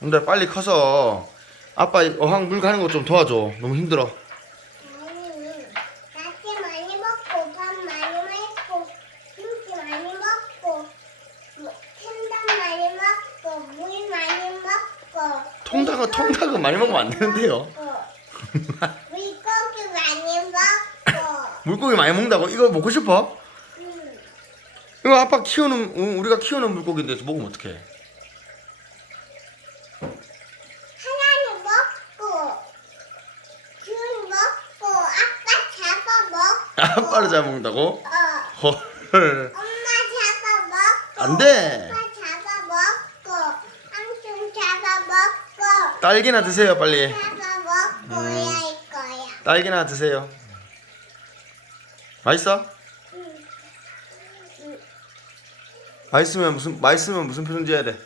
근데 빨리 커서 아빠 어항 물 가는 거 좀 도와줘. 너무 힘들어. 아니, 야채 많이 먹고 밥 많이 먹고 김치 많이 먹고 뭐, 생선 많이 먹고 물 많이 먹고 통닭은 통닭은 많이 먹으면 안 되는데요. 물고기 많이 먹고 물고기 많이 먹는다고? 이거 먹고 싶어? 음, 이거 아빠 키우는 응, 우리가 키우는 물고기인데 먹으면 어떡해? 하나는 먹고 귤 먹고 아빠 아빠를 잡아먹는다고? 어, 헐. 엄마 잡아 먹고 안 돼. 아빠 잡아 먹고 삼촌 잡아 먹고 딸기나 드세요, 빨리. 잡아 먹고 음. 거야. 딸기나 드세요. 맛있어? 응. 응. 맛있으면 무슨 맛있으면 무슨 표정 지어야 돼?